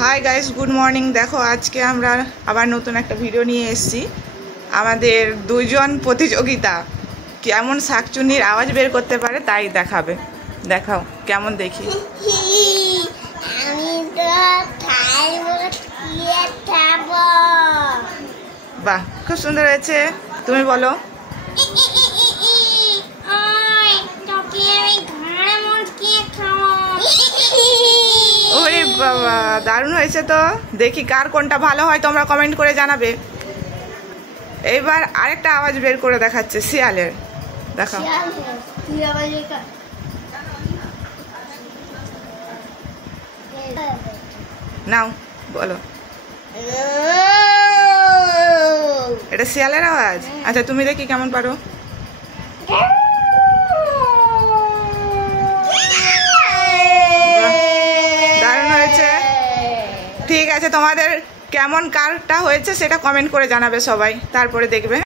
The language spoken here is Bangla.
Hi guys, good morning. দেখো আজকে আমরা আবার নতুন একটা ভিডিও নিয়ে এসেছি। আমাদের দুইজন প্রতিযোগিতা কেমন শাকচুন্নির আওয়াজ বের করতে পারে তাই দেখাবে। দেখাও কেমন দেখি। বাহ, খুব সুন্দর হয়েছে। তুমি বলো। ওরে বাবা, দারুণ হয়েছে তো। দেখি কার কোনটা ভালো হয়, তোমরা কমেন্ট করে জানাবে। এইবার আরেকটা আওয়াজ বের করে দেখাচ্ছে শিয়ালের। দেখাও। নাও বলো। এটা শিয়ালের আওয়াজ। আচ্ছা তুমি দেখি কেমন পারো। দারুণ হয়েছে। ঠিক আছে, তোমাদের কেমন কারটা হয়েছে সেটা কমেন্ট করে জানাবে সবাই, তারপরে দেখবে।